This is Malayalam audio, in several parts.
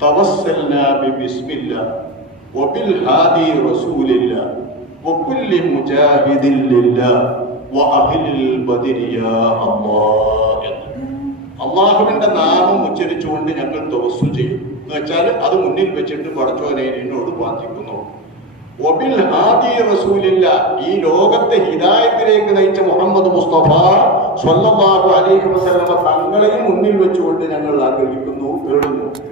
توسلنا ببسم الله وبالهادي رسول الله وكل مجاهد لله وأهل البدر يا الله അള്ളാഹുവിന്റെ നാമം ഉച്ചരിച്ചുകൊണ്ട് ഞങ്ങൾ തവസ്സു ചെയ്യും എന്ന് വെച്ചാൽ അത് മുന്നിൽ വെച്ചിട്ട് പടച്ചോനെ എന്നോട് പ്രാർത്ഥിക്കുന്നു ഒബിൽ ഹാദി റസൂലില്ല ഈ ലോകത്തെ ഹിദായത്തിലേക്ക് നയിച്ച മുഹമ്മദ് മുസ്തഫ സ്വല്ലല്ലാഹു അലൈഹി വസല്ലമ തങ്ങളെയും മുന്നിൽ വെച്ചുകൊണ്ട് ഞങ്ങൾ ആഗ്രഹിക്കുന്നു തേടുന്നു വകുല്ലി മുജാഹിദില്ല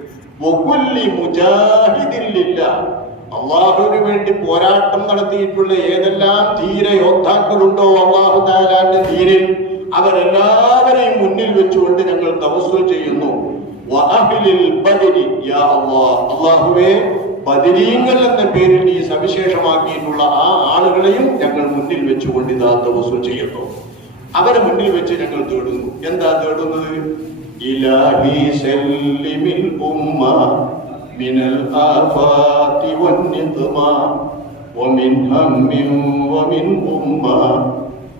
അള്ളാഹുവിന് വേണ്ടി പോരാട്ടം നടത്തിയിട്ടുള്ള ഏതെല്ലാം ധീര യോദ്ധാക്കളുണ്ടോ അള്ളാഹു താലാന്റെ ധീരിൽ അവരെല്ലാവരെയും മുന്നിൽ വെച്ചുകൊണ്ട് ഞങ്ങൾ തപസ്സു ചെയ്യുന്നു. അള്ളാഹുവേ ബദരീങ്ങൾ എന്ന പേരിൽ ഈ സവിശേഷമാക്കിയിട്ടുള്ള ആ ആളുകളെയും ഞങ്ങൾ മുന്നിൽ വെച്ചുകൊണ്ട് ഇതാ തപസ്സു ചെയ്യുന്നു. അവരെ മുന്നിൽ വെച്ച് ഞങ്ങൾ തേടുന്നു. എന്താ തേടുന്നത്? ഇലാഹി സല്ലിമിൽ ഉമ്മ മിനൽ ആഫാതി വന്നിദ്മ ومن هم ومن أمة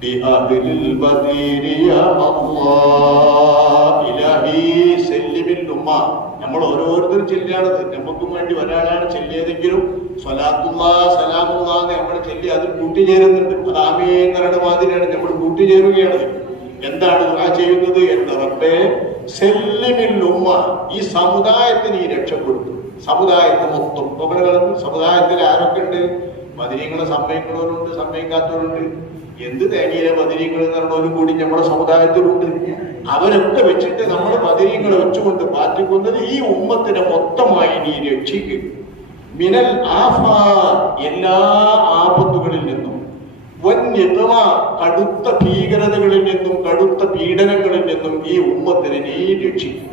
بأهل البدير يا الله إلهي سلم الأمة നമ്മൾ ഓരോരുത്തരും ചെല്ലിയാണത് നമുക്കും വേണ്ടി ഒരാളാണ് ചെല്ലിയതെങ്കിലും സ്വലാത്തുള്ള സലാമുള്ള നമ്മൾ ചെല്ലി അത് കൂട്ടിച്ചേരുന്നുണ്ട് അത് ആമീന്നരുടെ മാതിരിയാണ് നമ്മൾ കൂട്ടിച്ചേരുകയാണ് എന്താണ് ദുആ ചെയ്യുന്നത് എന്റെ റബ്ബേ സെല്ലിമിൽ ഉമ്മ ഈ സമുദായത്തിന് ഈ രക്ഷപ്പെടുത്തും സമുദായത്തെ മൊത്തം. പകലുകളും സമുദായത്തിൽ ആരൊക്കെ ഉണ്ട്? മതിരിങ്ങളെ സമ്മതിക്കുന്നവരുണ്ട് സമ്മതിക്കാത്തവരുണ്ട്. എന്ത് തേങ്ങയിലെ മതിരിങ്ങൾ എന്ന് പറഞ്ഞവരും കൂടി നമ്മുടെ സമുദായത്തിലുണ്ട്. അവരൊക്കെ വെച്ചിട്ട് നമ്മൾ മതിരിങ്ങളെ വെച്ചുകൊണ്ട് പാറ്റിക്കുന്നത് ഈ ഉമ്മത്തിനെ മൊത്തമായി നീ രക്ഷിക്കും. മിനൽ ആഫാ. എല്ലാ ആപത്തുകളിൽ നിന്നും വന്യതമ കടുത്ത ഭീകരതകളിൽ നിന്നും കടുത്ത പീഡനങ്ങളിൽ നിന്നും ഈ ഉമ്മത്തിനെ നീ രക്ഷിക്കും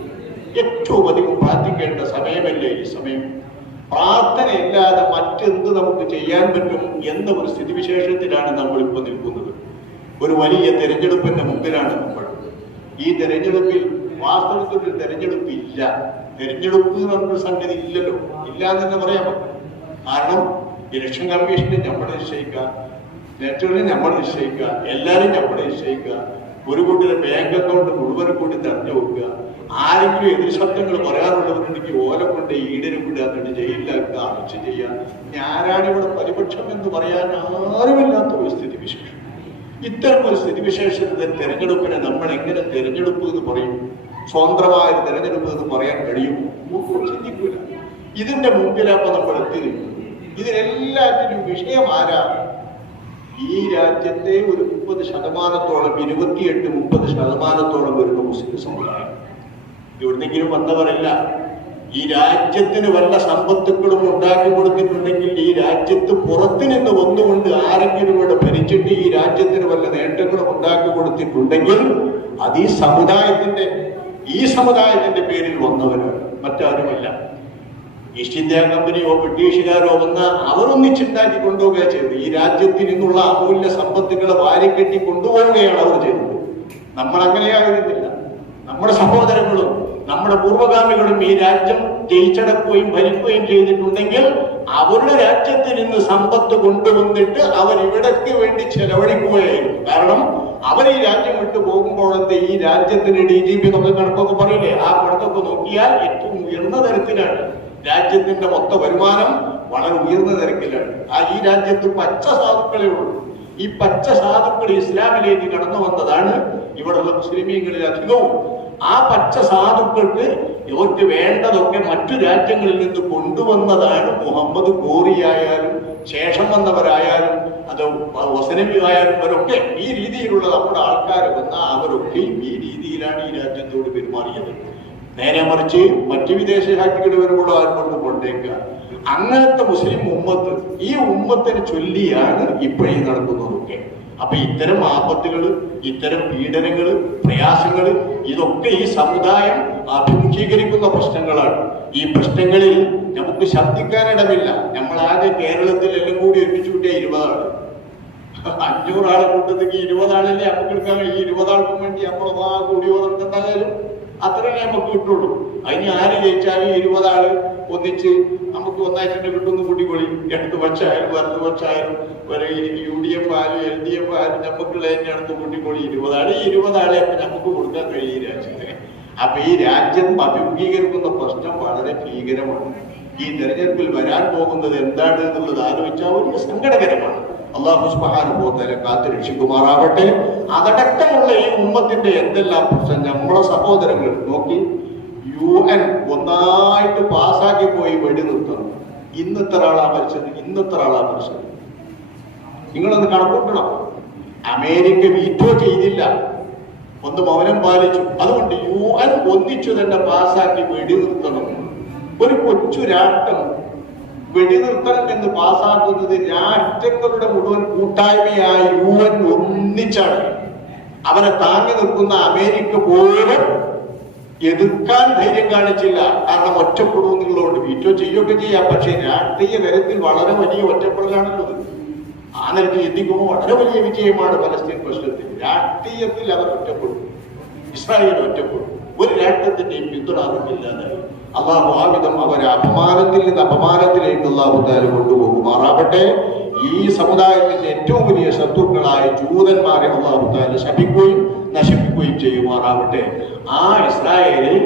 ഏറ്റവും അധികം പ്രാർത്ഥിക്കേണ്ട സമയമല്ലേ ഈ സമയം? പ്രാർത്ഥനയില്ലാതെ മറ്റെന്ത് നമുക്ക് ചെയ്യാൻ പറ്റും എന്ന ഒരു സ്ഥിതിവിശേഷത്തിലാണ് നമ്മൾ ഇപ്പോൾ നിൽക്കുന്നത്. ഒരു വലിയ തെരഞ്ഞെടുപ്പിന്റെ മുമ്പിലാണ് നമ്മൾ. ഈ തെരഞ്ഞെടുപ്പിൽ വാസ്തവത്തിൽ ഒരു തെരഞ്ഞെടുപ്പ് ഇല്ല തെരഞ്ഞെടുപ്പ് എന്ന് പറഞ്ഞൊരു സംഗതി ഇല്ലല്ലോ. ഇല്ല എന്ന് തന്നെ പറ്റും കാരണം ഇലക്ഷൻ കമ്മീഷനെ നമ്മൾ നിശ്ചയിക്കുക നെറ്റുകളിൽ നമ്മൾ നിശ്ചയിക്കുക എല്ലാവരും നമ്മൾ നിശ്ചയിക്കുക ഒരു കൂട്ടിന് ബാങ്ക് അക്കൗണ്ട് മുഴുവൻ കൂടി തെരഞ്ഞു വെക്കുക. ആരെങ്കിലും എതിർ ശബ്ദങ്ങൾ പറയാറുള്ളവരുണ്ടെങ്കിൽ ഓല കൊണ്ട് ഈടിനും കൂടി എന്നിട്ട് ജയിലിലാക്കുക അറസ്റ്റ് ചെയ്യുക. ഞാനാണ് ഇവിടെ പരിപക്ഷം എന്ന് പറയാൻ ആരുമില്ലാത്ത ഒരു സ്ഥിതി വിശേഷം ഇത്തരം ഒരു സ്ഥിതിവിശേഷത്തെ തെരഞ്ഞെടുപ്പിനെ നമ്മൾ എങ്ങനെ തെരഞ്ഞെടുപ്പ് എന്ന് പറയും? സ്വതന്ത്രമായ തെരഞ്ഞെടുപ്പ് എന്ന് പറയാൻ കഴിയുമോ ചിന്തിക്കൂല. ഇതിന്റെ മുമ്പിലപ്പോ നമ്മൾ എത്തി ഇതിനെല്ലാത്തിനും ഇതിനെല്ലാറ്റിനും വിഷയം ആരാ? ഈ രാജ്യത്തെ ഒരു മുപ്പത് ശതമാനത്തോളം ഇരുപത്തിയെട്ട് മുപ്പത് ശതമാനത്തോളം വരുന്ന മുസ്ലിം സമുദായം. എവിടുന്നെങ്കിലും വന്നവരല്ല ഈ രാജ്യത്തിന് വല്ല സമ്പത്തുക്കളും ഉണ്ടാക്കി കൊടുത്തിട്ടുണ്ടെങ്കിൽ ഈ രാജ്യത്ത് പുറത്തു നിന്ന് വന്നുകൊണ്ട് ആരെങ്കിലും ഇവിടെ ഭരിച്ചിട്ട് ഈ രാജ്യത്തിന് വല്ല നേട്ടങ്ങളും ഉണ്ടാക്കി കൊടുത്തിട്ടുണ്ടെങ്കിൽ അത് ഈ സമുദായത്തിന്റെ ഈ സമുദായത്തിന്റെ പേരിൽ വന്നവരാണ്. മറ്റാരുമല്ല. ഈസ്റ്റ് ഇന്ത്യ കമ്പനിയോ ബ്രിട്ടീഷുകാരോ വന്ന് അവരൊന്നിച്ചുണ്ടാക്കി കൊണ്ടുപോവുക ചെയ്തത്. ഈ രാജ്യത്തിൽ നിന്നുള്ള അമൂല്യ സമ്പത്തുകളെ വാരിക്കെട്ടി കൊണ്ടുപോവുകയാണ് അവർ ചെയ്തത്. നമ്മൾ അങ്ങനെയാകുന്നില്ല നമ്മുടെ സഹോദരങ്ങളും നമ്മുടെ പൂർവഗാമികളും ഈ രാജ്യം ജയിച്ചടക്കുകയും ഭരിക്കുകയും ചെയ്തിട്ടുണ്ടെങ്കിൽ അവരുടെ രാജ്യത്തിൽ നിന്ന് സമ്പത്ത് കൊണ്ടുവന്നിട്ട് അവർ വേണ്ടി ചെലവഴിക്കുകയായിരുന്നു. കാരണം അവർ ഈ രാജ്യം വിട്ടു പോകുമ്പോഴത്തെ ഈ രാജ്യത്തിന്റെ ഡി ജി പി നമുക്ക് കണക്കൊക്കെ പറയില്ലേ? ആ കണക്കൊക്കെ നോക്കിയാൽ ഏറ്റവും ഉയർന്ന തരത്തിലാണ്. രാജ്യത്തിന്റെ മൊത്ത വരുമാനം വളരെ ഉയർന്ന നിരക്കിലാണ്. ആ ഈ രാജ്യത്ത് പച്ച സാധുക്കളേ ഉള്ളൂ. ഈ പച്ച സാധുക്കൾ ഇസ്ലാമിലേക്ക് കടന്നു വന്നതാണ് ഇവിടെയുള്ള മുസ്ലിമീങ്ങളിൽ അധികവും. ആ പച്ച സാധുക്കൾക്ക് ഇവർക്ക് വേണ്ടതൊക്കെ മറ്റു രാജ്യങ്ങളിൽ നിന്ന് കൊണ്ടുവന്നതാണ് മുഹമ്മദ് ഗോറിയായാലും ശേഷം വന്നവരായാലും അത് വസനബി ആയാലും അവരൊക്കെ ഈ രീതിയിലുള്ള നമ്മുടെ ആൾക്കാർ വന്ന അവരൊക്കെയും ഈ രീതിയിലാണ് ഈ രാജ്യത്തോട് പെരുമാറിയത്. നേരെ മറിച്ച് മറ്റു വിദേശ ശക്തികൾ വരുമ്പോൾ കൊണ്ട് കൊണ്ടേക്കുക. അങ്ങനത്തെ മുസ്ലിം ഉമ്മത്ത് ഈ ഉമ്മത്തിനെ ചൊല്ലിയാണ് ഇപ്പോഴീ നടക്കുന്നതൊക്കെ. അപ്പൊ ഇത്തരം ആപത്തുകൾ ഇത്തരം പീഡനങ്ങൾ പ്രയാസങ്ങൾ ഇതൊക്കെ ഈ സമുദായം അഭിമുഖീകരിക്കുന്ന പ്രശ്നങ്ങളാണ്. ഈ പ്രശ്നങ്ങളിൽ നമുക്ക് ശബ്ദിക്കാനിടമില്ല. നമ്മളാകെ കേരളത്തിൽ എല്ലാം കൂടി ഒരുമിച്ചു കൂട്ടിയ ഇരുപതാണ് അഞ്ഞൂറാളെ കൂട്ടത്തേക്ക് ഇരുപതാളല്ലേ? നമുക്ക് എടുക്കാൻ ഈ ഇരുപതാൾക്കും വേണ്ടി നമ്മൾ ആ കൂടി വന്നിട്ടുണ്ടായാലും അത്രേ നമുക്ക് കിട്ടുള്ളൂ. അതിന് ആര് ജയിച്ചാലും ഇരുപതാൾ ഒന്നിച്ച് നമുക്ക് ഒന്നായിട്ട് കിട്ടുന്ന കൂട്ടിക്കൊളി ഇടത് പക്ഷമായാലും വലത് പക്ഷമായാലും ഒരു യു ഡി എഫ് ആയാലും എൽ ഡി എഫ് ആയാലും നമുക്കുള്ള തന്നെ കുട്ടികളി ഇരുപതാൾ ഇരുപതാളെ അപ്പൊ നമുക്ക് കൊടുക്കാൻ കഴിയും ഈ രാജ്യത്തിന്. അപ്പൊ ഈ രാജ്യം അഭിമുഖീകരിക്കുന്ന പ്രശ്നം വളരെ ഭീകരമാണ്. ഈ തെരഞ്ഞെടുപ്പിൽ വരാൻ പോകുന്നത് എന്താണ് എന്നുള്ളത് ആലോചിച്ചാൽ വലിയ സങ്കടകരമാണ്. അള്ളാഹു സുബാനുഭവത്തെ കാത്തു രക്ഷിക്കുമാറാവട്ടെ. അതടക്കമുള്ള ഈ ഉമ്മത്തിന്റെ എന്തെല്ലാം പ്രശ്നം നമ്മളെ സഹോദരങ്ങൾ നോക്കി. യു എൻ ഒന്നായിട്ട് പാസ്സാക്കി പോയി വെടി നിർത്തണം. ഇന്നത്ര ആളാ മരിച്ചത് ഇന്നത്ര ആളാ മരിച്ചത്. നിങ്ങളൊന്ന് കണക്കൂട്ടണം. അമേരിക്ക വീറ്റോ ചെയ്തില്ല. ഒന്ന് മൗനം പാലിച്ചു. അതുകൊണ്ട് യു എൻ ഒന്നിച്ചു തന്നെ പാസാക്കി വെടി നിർത്തണം. ഒരു കൊച്ചു രാഷ്ട്രം വെടിനിർത്തണം എന്ന് പാസ്സാക്കുന്നത് രാഷ്ട്രങ്ങളുടെ മുഴുവൻ കൂട്ടായ്മയായ യു എൻ ഒന്നിച്ചാണ്. അവരെ താങ്ങി നിൽക്കുന്ന അമേരിക്ക പോലും എതിർക്കാൻ ധൈര്യം കാണിച്ചില്ല. കാരണം ഒറ്റപ്പെടുമെന്നുള്ളതുകൊണ്ട് വീറ്റോ ചെയ്യുകയൊക്കെ ചെയ്യാം. പക്ഷെ രാഷ്ട്രീയ തരത്തിൽ വളരെ വലിയ ഒറ്റപ്പെടലാണുള്ളത് ആ നിലയ്ക്ക് ചിന്തിക്കുമ്പോൾ വളരെ വലിയ വിജയമാണ് പലസ്തീൻ പ്രശ്നത്തിൽ. രാഷ്ട്രീയത്തിൽ അവർ ഒറ്റപ്പെടും. ഇസ്രായേൽ ഒറ്റപ്പെടും. ഒരു രാഷ്ട്രത്തിന്റെയും പിന്തുണ അവർക്കില്ലാതായി അള്ളാഹു ആവിധം അവരെ അപമാനത്തിൽ നിന്ന് അപമാനത്തിലേക്ക് കൊണ്ടുപോകും. കൊണ്ടുപോകുമാറാവട്ടെ ഈ സമുദായത്തിന്റെ ഏറ്റവും വലിയ ശത്രുക്കളായ ജൂതന്മാരെ അള്ളാഹു താര ശപിക്കുകയും നശിപ്പിക്കുകയും ചെയ്യുമാറാവട്ടെ ആ ഇസ്രായേലിൽ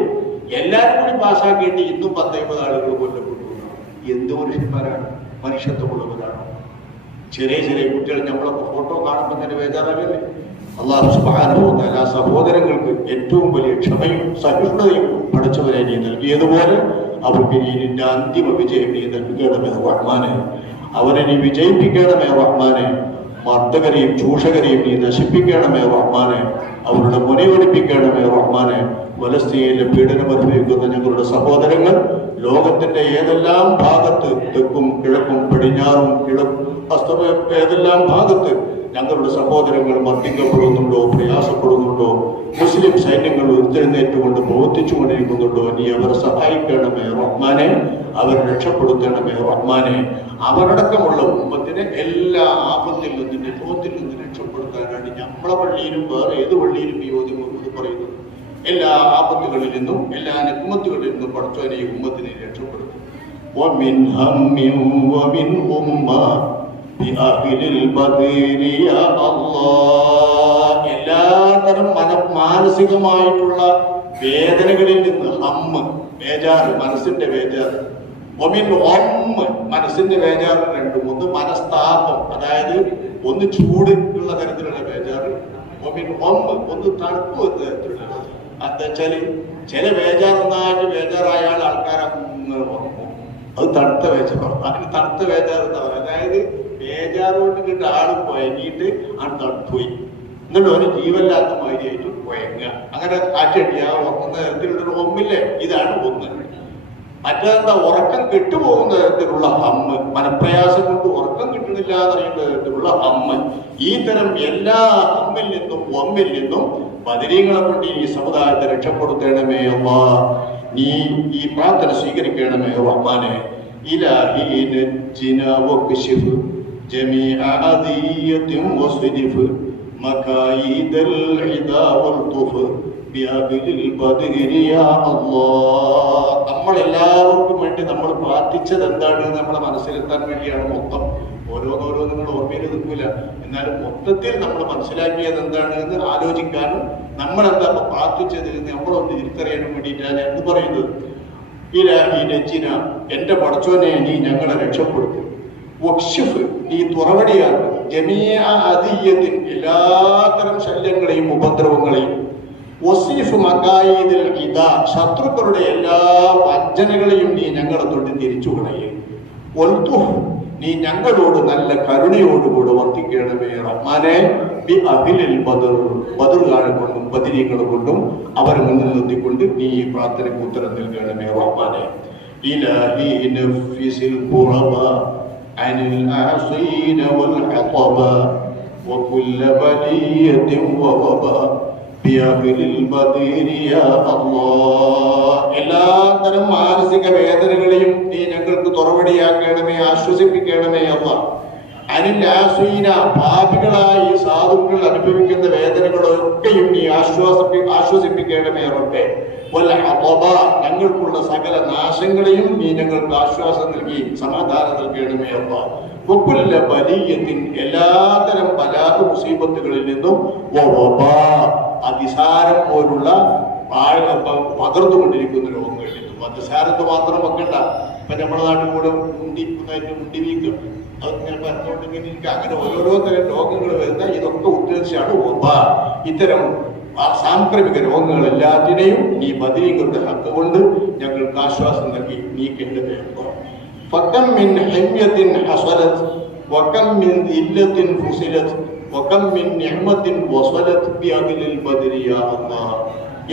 എല്ലാവരും കൂടി പാസ്സാക്കിയിട്ട് ഇന്നും പത്തൊമ്പത് ആളുകൾ കൊല്ലപ്പെട്ടു എന്ത് മനുഷ്യന്മാരാണ്? മനുഷ്യത്വമുള്ളവരാണ്. ചെറിയ ചെറിയ കുട്ടികൾ നമ്മളൊക്കെ ഫോട്ടോ കാണുമ്പോൾ തന്നെ ബേജാറാകല്ലേ അള്ളാഹു വ തആല സഹോദരങ്ങൾക്ക് ഏറ്റവും വലിയ ക്ഷമയും സഹിഷ്ണുതയും പഠിച്ചവരെ നീ നൽകിയതുപോലെ അവർക്ക് നീ നിന്റെ അന്തിമ വിജയം നീ നൽകണമേ റഹ്മാനെ. അവരെ നീ വിജയിപ്പിക്കണമേ റഹ്മാനെ. മർദ്ദകരെയും ചൂഷകരെയും നീ നശിപ്പിക്കണമേ റഹ്മാനെ. അവരുടെ മുനയൊടിപ്പിക്കണമേ റഹ്മാനെ. ഫലസ്തീനിലെ പീഡനം അനുഭവിക്കുന്ന ഞങ്ങളുടെ സഹോദരങ്ങൾ ലോകത്തിന്റെ ഏതെല്ലാം ഭാഗത്ത് തെക്കും കിഴക്കും പടിഞ്ഞാറും കിഴക്കും ഏതെല്ലാം ഭാഗത്ത് ഞങ്ങളുടെ സഹോദരങ്ങൾ മർദ്ദിക്കപ്പെടുന്നുണ്ടോ പ്രയാസപ്പെടുന്നുണ്ടോ മുസ്ലിം സൈന്യങ്ങൾ ഉയർത്തെഴുന്നേറ്റുകൊണ്ട് പ്രവർത്തിച്ചു കൊണ്ടിരിക്കുന്നുണ്ടോ നീ അവരെ സഹായിക്കണമേ റഹ്മാനെ അവർ രക്ഷപ്പെടുത്തണമേ റഹ്മാനെ അവരടക്കമുള്ള ഉമ്മത്തിനെ എല്ലാ ആപത്തിൽ നിന്നും വിഭവത്തിൽ നിന്നും രക്ഷപ്പെടുത്താനാണ് നമ്മളെ പള്ളിയിലും വേറെ ഏത് പള്ളിയിലും ഈ യോഗ്യം പറയുന്നത് എല്ലാ ആപത്തുകളിൽ നിന്നും എല്ലാ നെക്കുമത്തുകളിൽ നിന്നും പഠിച്ചവനെ ഈ ഉമ്മത്തിനെ രക്ഷപ്പെടുത്തും ومن هم ومن أمة بأهل البدير يا الله എല്ലാതരം മന മാനസികമായിട്ടുള്ള വേദനകളിൽ നിന്ന് ഹമ്മ് ബേജാറ് മനസ്സിന്റെ ബേജാറ് ഒമിൻ ഒമ്മ് മനസ്സിന്റെ ബേജാറ് രണ്ടും ഒന്ന് മനസ്താപം അതായത് ഒന്ന് ചൂട് ഉള്ള തരത്തിലുള്ള ബേജാറ് ഒമിൻ ഒമ്മ് ഒന്ന് തണുപ്പ് എന്ന തരത്തിലുള്ള എന്താ വെച്ചാല് ചില ബേജാറൊന്നായിട്ട് ബേജാറായ ആൾക്കാർ അങ്ങനെ ഉറങ്ങും അത് തണുത്ത വേജാറ് അതിന് തണുത്ത വേജാറ് എന്താ പറയുക അതായത് വേജാറ് കൊണ്ട് കിട്ട ആൾ കുഴങ്ങിയിട്ട് ആണ് തണുപ്പോയി എന്നിട്ട് ഒരു ജീവല്ലാത്ത മാതിരിയായിട്ട് കുഴങ്ങുക അങ്ങനെ കാറ്റടി ആ ഉറക്കുന്ന തരത്തിലുള്ള ഒമ്മില്ലേ ഇതാണ് ഒന്ന്. മറ്റേതെന്താ? ഉറക്കം കെട്ടുപോകുന്ന തരത്തിലുള്ള ഹമ്മ്. മനപ്രയാസം കൊണ്ട് ഉറക്കം കിട്ടുന്നില്ല എന്നറിയുന്ന തരത്തിലുള്ള ഹമ്മ്. ഈ തരം എല്ലാ ഹമ്മിൽ നിന്നും ഒമ്മിൽ നിന്നും ബദരീങ്ങളെ കൊണ്ട് ഈ സമുദായത്തെ രക്ഷപ്പെടുത്തണമേ അമ്മ നീ ഈ പ്രാർത്ഥന സ്വീകരിക്കണമേ റഹ്മാനെ. ഇലാഹി നജ്ജിന വക്ഷിഫ് ജമീഅ അദിയത്തിൻ مكايد മകായിദൽ والطف. വൽതുഫ് البدر يا الله. അല്ലാഹ് നമ്മളെല്ലാവർക്കും വേണ്ടി നമ്മൾ പ്രാർത്ഥിച്ചത് എന്താണ് നമ്മുടെ മനസ്സിലെത്താൻ വേണ്ടിയാണ് മൊത്തം. ഓരോന്നോരോ നിങ്ങൾ ഓർമ്മയിൽ നിൽക്കില്ല എന്നാലും മൊത്തത്തിൽ നമ്മൾ മനസ്സിലാക്കിയത് എന്താണ് എന്ന് ആലോചിക്കാനും നമ്മൾ എന്താ പ്രാർത്ഥിച്ചത് നമ്മളൊന്ന് തിരിച്ചറിയാനും വേണ്ടിയിട്ടാണ് എന്ന് പറയുന്നത്. ഇലാഹി രചിന എന്റെ പടച്ചോനെ നീ ഞങ്ങളെ രക്ഷപ്പെടുത്തും. വക്ഷിഫ് ഈ തുറവടിയാണ്. ജമീയ അതീയത്തിൻ എല്ലാത്തരം ശല്യങ്ങളെയും ഉപദ്രവങ്ങളെയും. വസീഫ് മക്കായിദിൽ ഇതാ ശത്രുക്കളുടെ എല്ലാ വഞ്ചനകളെയും നീ ഞങ്ങളെ തൊട്ട് തിരിച്ചു കളയേ. ഒൽത്തുഫ് നീ ഞങ്ങളോട് നല്ല കരുണയോടുകൂടെ വർത്തിക്കണമേ റഹ്മാനെ. ബി അഖിലിൽ ബദർ ബദറുകാരെ കൊണ്ടും ബദിരീകളെ കൊണ്ടും അവരെ മുന്നിൽ നിർത്തിക്കൊണ്ട് നീ ഈ പ്രാർത്ഥനയ്ക്ക് ഉത്തരം നൽകണമേ റഹ്മാനെ. ഇലാഹി നഫിസിൽ ഖുറബ. അനിൽ അസീന വൽ ഹതബ وكل بلية ووبا بأهل البدير يا الله എല്ലാത്തരം മാനസിക വേദനകളെയും നീ ഞങ്ങൾക്ക് തുറവടിയാക്കണമേ ആശ്വസിപ്പിക്കണമേ അല്ല അനിൽ ആസീന പാപികളായി സാധുക്കൾ അനുഭവിക്കുന്ന വേദനകളൊക്കെയും നീ ആശ്വാസപ്പി ആശ്വസിപ്പിക്കണമേ റബ്ബേ വല്ല അപബ ഞങ്ങൾക്കുള്ള സകല നാശങ്ങളെയും നീ ഞങ്ങൾക്ക് ആശ്വാസം നൽകി സമാധാനം നൽകണമേ അപ്പ വക്കുല്ല ബലീയത്തിൻ എല്ലാതരം പലാഹ മുസീബത്തുകളിൽ നിന്നും അതിസാരം പോലുള്ള പകർന്നുകൊണ്ടിരിക്കുന്ന നിന്നും. അതിസാരത്ത് മാത്രം വെക്കണ്ട. ഇപ്പൊ നമ്മുടെ നാട്ടിൽ കൂടെ മുണ്ടി മുണ്ടി വീക്കും. അതിങ്ങനെ പറഞ്ഞുകൊണ്ടിങ്ങനെ അങ്ങനെ ഓരോരോ തരം രോഗങ്ങൾ വരുന്ന ഇതൊക്കെ ഉദ്ദേശിച്ചാണ് ഒപ്പ ഇത്തരം സാംക്രമിക രോഗങ്ങൾ എല്ലാത്തിനെയും ഈ ബദരീങ്ങളുടെ ഹക്ക് കൊണ്ട് ഞങ്ങൾക്ക് ആശ്വാസം നൽകി യാ അല്ലാഹ്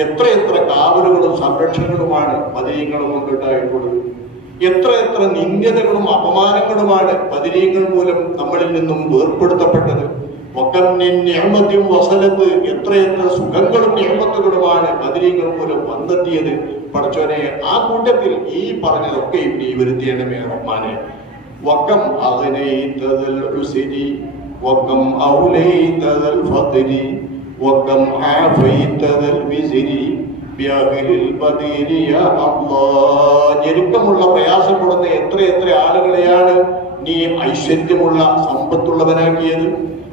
എത്ര എത്ര കാവലുകളും സംരക്ഷണങ്ങളുമാണ് ബദരീങ്ങൾ കൊണ്ടുണ്ടായിട്ടുള്ളത്. എത്ര എത്ര നിന്ദ്യതകളും അപമാനങ്ങളുമാണ് ബദരീങ്ങൾ മൂലം നമ്മളിൽ നിന്നും വേർപ്പെടുത്തപ്പെട്ടത്. വസലത്ത് എത്രയെത്ര എത്ര സുഖങ്ങളും നിയമത്തുകളുമാണ് പോലും വന്നെത്തിയത്. പടച്ചോനെ ആ കൂട്ടത്തിൽ ഈ പറഞ്ഞതൊക്കെയും നീ വരുത്തിയണമേ റഹ്മാനെ. വക്കം അഗ്നൈതദൽ ഉസ്രി വക്കം ഔലൈത്തതൽ ഫതിരി വക്കം ആഫൈത്തതൽ വിസിരി. ഞെരുക്കമുള്ള പ്രയാസപ്പെടുന്ന എത്ര എത്ര ആളുകളെയാണ് നീ ഐശ്വര്യമുള്ള സമ്പത്തുള്ളവനാക്കിയത്?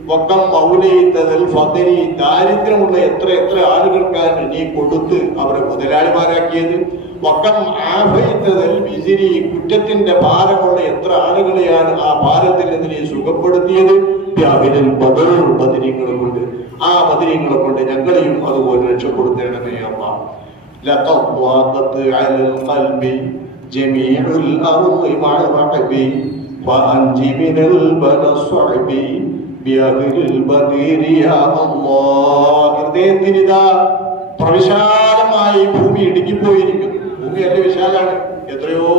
വക്കം മൗലയിത്തതിൽ ഫതരി ദാരിദ്ര്യമുള്ള എത്ര എത്ര ആളുകൾക്കാണ് നീ കൊടുത്ത് അവരെ മുതലാളിമാരാക്കിയത് വക്കം ആഫയിത്തതിൽ വിസിരി കുറ്റത്തിന്റെ ഭാരമുള്ള എത്ര ആളുകളെയാണ് ആ ഭാരത്തിൽ നിന്ന് നീ സുഖപ്പെടുത്തിയത് വ്യാപിനിൽ ബദറുൾ ബദിരിങ്ങൾ കൊണ്ട് ആ ബദിരിങ്ങളെ കൊണ്ട് ഞങ്ങളെയും അതുപോലെ രക്ഷപ്പെടുത്തേണമേ അമ്മ لقد ضاقت على القلب جميع الأرض مع رعبي فأنت من البلى الصعب ഹൃദയത്തിനിതാ പ്രവിശാലമായി ഭൂമി ഇടുങ്ങിപ്പോയിരിക്കുന്നു ഭൂമി അല്ല വിശാലാണ്. എത്രയോ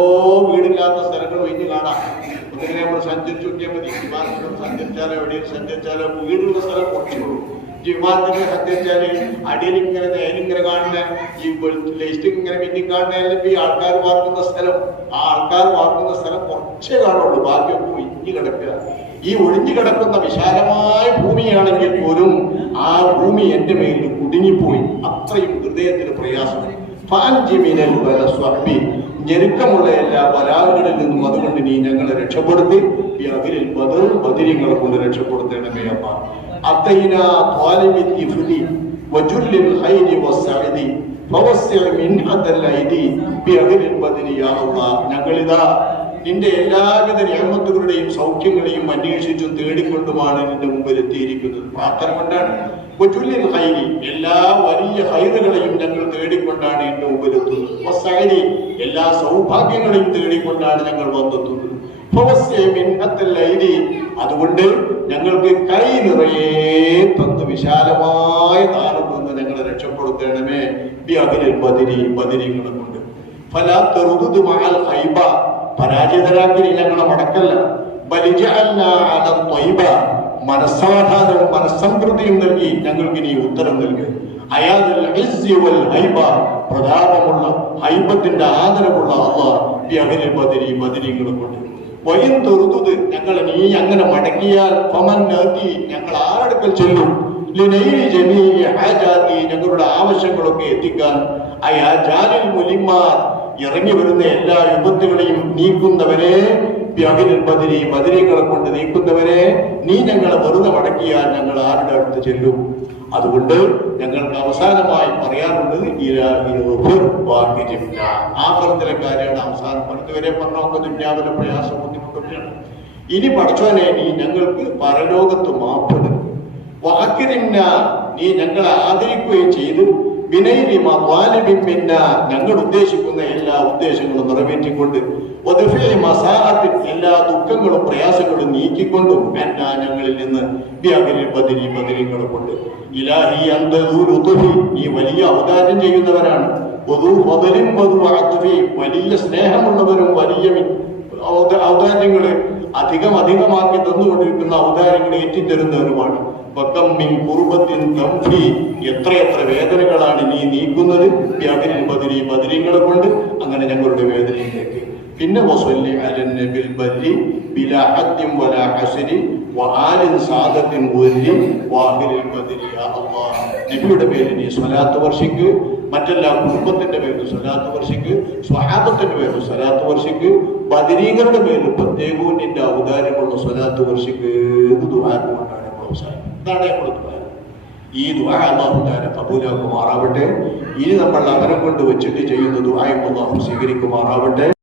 വീടില്ലാത്ത സ്ഥലങ്ങൾ ഒഴിഞ്ഞു കാണാം. ഒന്നിങ്ങനെ നമ്മൾ സഞ്ചരിച്ചു നോക്കിയാൽ മതി. വിമാനത്തിൽ സഞ്ചരിച്ചാലോ എവിടെയും സഞ്ചരിച്ചാലോ വീടുള്ള സ്ഥലം പൊട്ടിക്കൊള്ളൂ വിമാനത്തിൽ സഞ്ചരിച്ചാൽ അടിയിലിങ്ങനെ നേരിങ്ങനെ കാണുന്ന ഈ ലേസ്റ്റ് ഇങ്ങനെ മിന്നി കാണുന്ന ഈ ആൾക്കാർ വാർക്കുന്ന സ്ഥലം. ആ ആൾക്കാർ വാർക്കുന്ന സ്ഥലം കുറച്ചേ കാണുള്ളൂ. ബാക്കിയൊക്കെ ഒഴിഞ്ഞു കിടക്കുക. ഈ ഒഴിഞ്ഞു കിടക്കുന്ന വിശാലമായ ഭൂമിയാണെങ്കിൽ പോലും ആ ഭൂമി എന്റെ മേലിൽ കുടുങ്ങിപ്പോയി. അത്രയും ഹൃദയത്തിന് പ്രയാസം. ഞെരുക്കമുള്ള എല്ലാ ബലാകളിൽ നിന്നും അതുകൊണ്ട് നീ ഞങ്ങളെ രക്ഷപ്പെടുത്തി. അഖിലിൽ ബദൽ ബദിരിങ്ങളെ കൊണ്ട് രക്ഷപ്പെടുത്തേണമേ അമ്മ അത്തൈന ഞങ്ങളിതാ നിന്റെ എല്ലാവിധ രാമത്തുകളുടെയും സൗഖ്യങ്ങളെയും അന്വേഷിച്ചും തേടിക്കൊണ്ടുമാണ് നിന്റെ മുമ്പിൽ എത്തിയിരിക്കുന്നത് പ്രാർത്ഥന കൊണ്ടാണ്. കൊച്ചുല്യൻ ഹൈരി എല്ലാ വലിയ ഹൈറുകളെയും ഞങ്ങൾ തേടിക്കൊണ്ടാണ് എന്റെ മുമ്പിൽ എത്തുന്നത് എല്ലാ സൗഭാഗ്യങ്ങളെയും തേടിക്കൊണ്ടാണ് ഞങ്ങൾ വന്നെത്തുന്നത്. അതുകൊണ്ട് ഞങ്ങൾക്ക് കൈ നിറയെ തന്ന് വിശാലമായ ദാനം നിന്ന് ഞങ്ങളെ രക്ഷപ്പെടുത്തണമേ. ബി അഖിലിൽ ബദിരി ബദിരിങ്ങളെ കൊണ്ട്. ഫലാ തെറുതു ഹൈബ പരാജിതരാക്കി ഞങ്ങളെ മടക്കല്ല. മനസ്സമാധാനവും മനസ്സംതൃപ്തിയും നൽകി ഞങ്ങൾക്ക് ഇനി ഉത്തരം നൽകി. അയാദുൽ ഇസ്സി വൽ ഹൈബ. പ്രതാപമുള്ള ഹൈബത്തിന്റെ ആദരവുള്ള അള്ളാഹ് ബദരി അഖിലിൽ ബദിരി ബദിരിങ്ങളെ കൊണ്ട്. വയും തൊറുതുത് ഞങ്ങൾ നീ അങ്ങനെ മടങ്ങിയാൽ ഫമൻ നാക്കി ഞങ്ങൾ ആരടുക്കൽ ചെല്ലും? ഞങ്ങളുടെ ആവശ്യങ്ങളൊക്കെ എത്തിക്കാൻ. അയാ ജാലിൽ മുലിമാർ ഇറങ്ങി വരുന്ന എല്ലാ യുഗത്തുകളെയും നീക്കുന്നവരെ ബദിരി ബദിരികളെ കൊണ്ട് നീക്കുന്നവരെ നീ ഞങ്ങളെ വെറുതെ മടക്കിയാൽ ഞങ്ങൾ ആരുടെ അടുത്ത് ചെല്ലും? അതുകൊണ്ട് ഞങ്ങൾക്ക് അവസാനമായി പറയാനുള്ളത് ആഹ്റത്തിലെ കാര്യമാണ് അവസാനം വരെ പറഞ്ഞൊക്കെ ദുന്യാവിലെ പ്രയാസം ബുദ്ധിമുട്ടൊക്കെയാണ് ഇനി പഠിച്ചോനെ നീ ഞങ്ങൾക്ക് പരലോകത്ത് മാപ്പിടും വാക്കിരിന്ന നീ ഞങ്ങളെ ആദരിക്കുകയും ചെയ്തു ഞങ്ങൾ ഉദ്ദേശിക്കുന്ന എല്ലാ ഉദ്ദേശങ്ങളും നിറവേറ്റിക്കൊണ്ട് എല്ലാ ദുഃഖങ്ങളും പ്രയാസങ്ങളും നീക്കിക്കൊണ്ടും ഞങ്ങളിൽ നിന്ന് കൊണ്ട് ഇലാഹി വലിയ ഔദാര്യം ചെയ്യുന്നവരാണ്. വലിയ സ്നേഹമുള്ളവരും വലിയ അവതാരങ്ങൾ അധികം അധികമാക്കി തന്നുകൊണ്ടിരിക്കുന്ന ഔദാര്യങ്ങൾ ഏറ്റിത്തരുന്നവരുമാണ്. എത്രയെത്ര വേദനകളാണ് നീ നീക്കുന്നത്? വ്യാപരിൽ ബദിരി ബദിരികളെ കൊണ്ട് അങ്ങനെ ഞങ്ങളുടെ വേദനയിലേക്ക്. പിന്നെ നബിയുടെ പേര് നീ സ്വലാത്ത് വർഷിക്ക് മറ്റെല്ലാ കുടുംബത്തിന്റെ പേരിൽ സ്വലാത്ത് വർഷിക്ക് സ്വഹാബത്തിന്റെ പേരിൽ സ്വലാത്ത് വർഷിക്ക് ബദരീകരുടെ പേരിൽ പ്രത്യേകവും നിന്റെ ഔദാര്യമുള്ള സ്വലാത്ത് വർഷിക്ക് ഇത് കൊണ്ടാണ് അവസാനം ഇതാണ് ദുആ ഈ ദുആ അള്ളാഹു താല കബൂലാക്കുമാറാവട്ടെ. ഇനി നമ്മൾ അകരം കൊണ്ട് വെച്ചിട്ട് ചെയ്യുന്ന ദുആയും അള്ളാഹു സ്വീകരിക്കുമാറാവട്ടെ.